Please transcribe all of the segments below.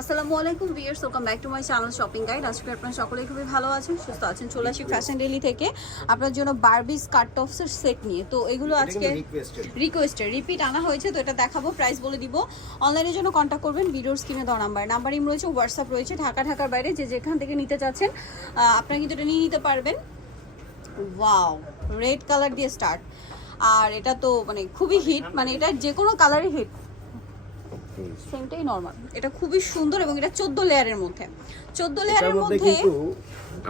আসসালামু আলাইকুম viewers welcome back to my channel shopping guide. আজকে আপনারা সকলেই খুবই ভালো আছেন সুস্থ আছেন চলে আসি ফ্যাশন ডেলি থেকে। আপনার জন্য বারবি স্কার্ট টপসের সেট নিয়ে। তো এগুলো আজকে রিকোয়েস্টেড রিপিট আনা হয়েছে তো এটা দেখাবো প্রাইস বলে দিব। অনলাইনের জন্য কন্ট্যাক্ট করবেন ভিডিওর স্ক্রিনে দেওয়া নাম্বার নাম্বার ইম রয়েছে হোয়াটসঅ্যাপ রয়েছে ঢাকা ঢাকার বাইরে যে যেখান থেকে নিতে চাচ্ছেন আপনারা কিন্তু এটা নিয়ে নিতে পারবেন। ওয়াও রেড কালার দিয়ে স্টার্ট আর এটা তো মানে খুবই হিট মানে এটা যে কোনো কালারই হিট সেমটাই নর্মাল এটা খুবই সুন্দর এবং এটা চোদ্দ লেয়ারের মধ্যে। চোদ্দ এটার লেয়ারের মধ্যে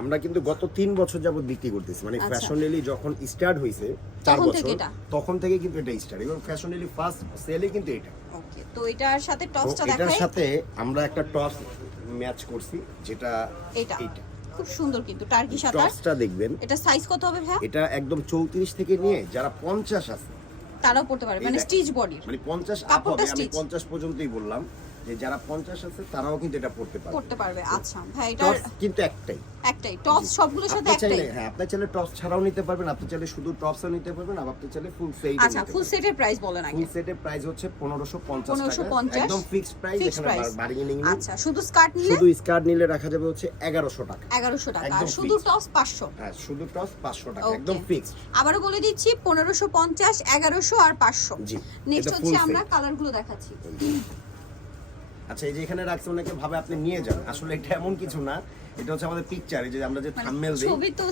আমরা কিন্তু গত তিন বছর যাবত বিক্রি করতেছি। মানে আচ্ছা। ফ্যাশনেলি যখন স্টার্ট হয়েছে চার বছর তখন থেকে কিন্তু এটা স্টার্ট এবং ফ্যাশনেলি ফার্স্ট সেলে কিন্তু এটা। ওকে তো এটার সাথে টপসটা এটার সাথে আমরা একটা টস ম্যাচ করছি যেটা এটা। খুব সুন্দর কিন্তু টার্কি সাঁতার টসটা দেখবেন। এটা সাইজ কত হবে ভাই এটা একদম চৌত্রিশ থেকে নিয়ে যারা পঞ্চাশ আছে তারাও পড়তে পারে মানে স্টিচ বডি মানে পঞ্চাশ আপ কাপড়টা স্টিচ আমি stitch। পঞ্চাশ পর্যন্তই বললাম যে যারা পঞ্চাশ আছে তারাও কিন্তু এটা পড়তে পারবে। পড়তে পারবে। আচ্ছা ভাই এটার টস কিন্তু একটাই। একটাই। টপস সবগুলোর সাথে একটাই। হ্যাঁ আপনি চাইলে টপস ছাড়াও নিতে পারবেন আপনি চাইলে শুধু টপসও নিতে পারবেন আবার আপনি চাইলে ফুল সেট আচ্ছা ফুল সেটের প্রাইস বলেন আগে। ফুল সেটের প্রাইস হচ্ছে 1550 টাকা। 1550 একদম ফিক্সড প্রাইস এখানে বার্গেনিং নেই আচ্ছা শুধু স্কার্ট নিলে? শুধু স্কার্ট নিলে রাখা যাবে হচ্ছে 1100 টাকা। এগারোশো টাকা। আর শুধু। টপস পাঁচশো? হ্যাঁ শুধু টপস 500 টাকা. একদম ফিক্সড আবারও বলে দিচ্ছি পনেরোশো পঞ্চাশ এগারোশো আর পাঁচশো। জি, নেক্সট হচ্ছে আমরা। কালারগুলো দেখাচ্ছি। আচ্ছা এই যে এখানে রাখছে অনেকে ভাবে আপনি নিয়ে যান। আসলে এটা এমন কিছু না। এটা হচ্ছে আমাদের পিকচার এই যে আমরা যে থাম্বনেল দিই। ছবি তো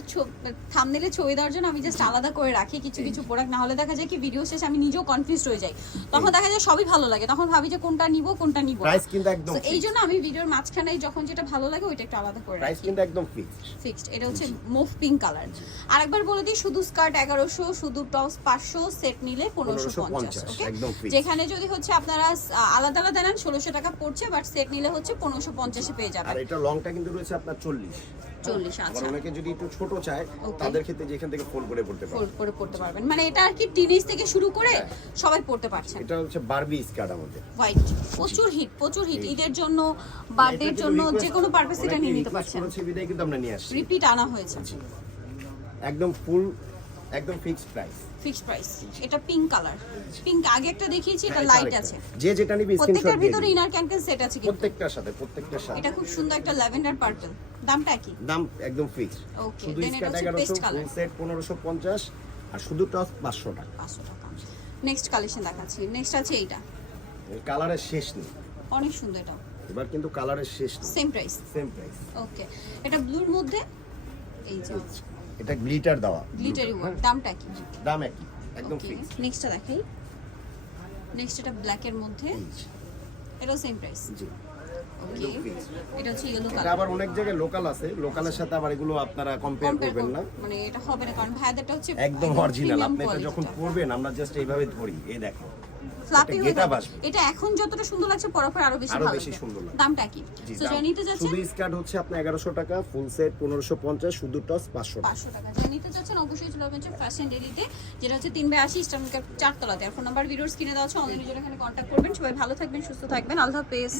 থামনেলে ছবি দেওয়ার জন্য আমি জাস্ট আলাদা করে রাখি কিছু কিছু প্রোডাক্ট না হলে দেখা যায় কি ভিডিও শেষে আমি নিজেও কনফিউজড হয়ে যাই। তখন দেখা যায় সবই ভালো লাগে তখন ভাবি যে কোনটা নিব কোনটা নিব। প্রাইস কিন্তু একদম এই জন্য আমি ভিডিওর মাঝখানে যখন যেটা ভালো লাগে ওইটা একটু আলাদা করে প্রাইস কিন্তু একদম ফিক্সড ফিক্সড এটা হচ্ছে মুভ পিঙ্ক কালার আরেকবার বলে দিই শুধু স্কার্ট এগারোশো শুধু টপস পাঁচশো সেট নিলে পনেরোশো পঞ্চাশ 1550, ওকে যেখানে যদি হচ্ছে আপনারা আলাদা আলাদা নেন ষোলোশো টাকা পড়ছে বাট সেট নিলে হচ্ছে পনেরোশো পঞ্চাশে পেয়ে আর যাবেন এটা লংটা কিন্তু রয়েছে আপনার 40 চল্লিশ। আবার আচ্ছা। অনেকে যদি একটু ছোট চায়. তাদের ক্ষেত্রে যেখান থেকে ফোল্ড করে পড়তে পারে ফোল্ড করে পড়তে পারবেন। মানে এটা আর কি টিনেজ থেকে শুরু করে হ্যাঁ। সবাই পড়তে পারছেন এটা হচ্ছে বারবি স্কার্ট আমাদের। হোয়াইট প্রচুর হিট প্রচুর হিট ঈদের জন্য বার্থডের জন্য যে কোনো পারপাস এটা নিয়ে নিতে পারছেন। কিন্তু আমরা নিয়ে আসছি। রিপিট আনা হয়েছে। একদম ফুল একদম ফিক্সড প্রাইস ফিক্সড প্রাইস এটা পিঙ্ক কালার পিঙ্ক আগে একটা দেখিয়েছি এটা লাইট আছে। যে যেটা নিবি প্রত্যেকটার ভিতরে ইনার ক্যান ক্যান সেট আছে কিন্তু। প্রত্যেকটার সাথে প্রত্যেকটার সাথে। এটা খুব সুন্দর একটা ল্যাভেন্ডার পার্পল দামটা কি দাম একদম ফিক্সড শুধু then এটা হচ্ছে 1100 paste color। ফুল সেট 1550 আর শুধু টস 500 টাকা। পাঁচশো টাকা। নেক্সট কালেকশন দেখাচ্ছি। নেক্সট আছে এইটা। কালারের শেষ নেই। অনেক সুন্দর এটা। এবার কিন্তু কালারের শেষ নেই। Same price same price okay এটা ব্লুর মধ্যে এই যে এটা গ্লিটার দেওয়া। গ্লিটারি ওয়ার্ক দামটা কি? দাম একই একদম ওকে ফিক্সড নেক্সটটা দেখাই। নেক্সট এটা ব্ল্যাক এর মধ্যে। এটাও সেম প্রাইস জি। ওকে এটা হচ্ছে ইয়েলো কালার আবার অনেক জায়গায় লোকাল আছে। লোকালের সাথে আবার এগুলো আপনারা কম্পেয়ার করবেন না। মানে এটা হবে না কারণ ভাইয়াদেরটা হচ্ছে একদম অরিজিনাল আপনি এটা যখন পরবেন আমরা জাস্ট এইভাবে ধরি। এই দেখো। ফ্লাপি হয়ে যাবে। এটা এখন যতটা সুন্দর লাগছে পর আরও বেশি ভালো লাগবে। দামটা কি? সো নিতে যাচ্ছেন শুধু স্কার্ট হচ্ছে আপনার এগারোশো টাকা ফুল সেট পনেরোশো পঞ্চাশ শুধু টস পাঁচশো টাকা। পাঁচশো টাকা। যা নিতে অবশ্যই চলে আসবেন ফ্যাশন ডেলিতে যেটা হচ্ছে 3 বাই আশি চার চারতলাতে। আর ফোন নাম্বার ভিডিওস কিনে দেওয়া আছে অনলাইনে যারা এখানে কন্ট্যাক্ট করবেন। সবাই ভালো থাকবেন সুস্থ থাকবেন। আল্লাহ হাফেজ।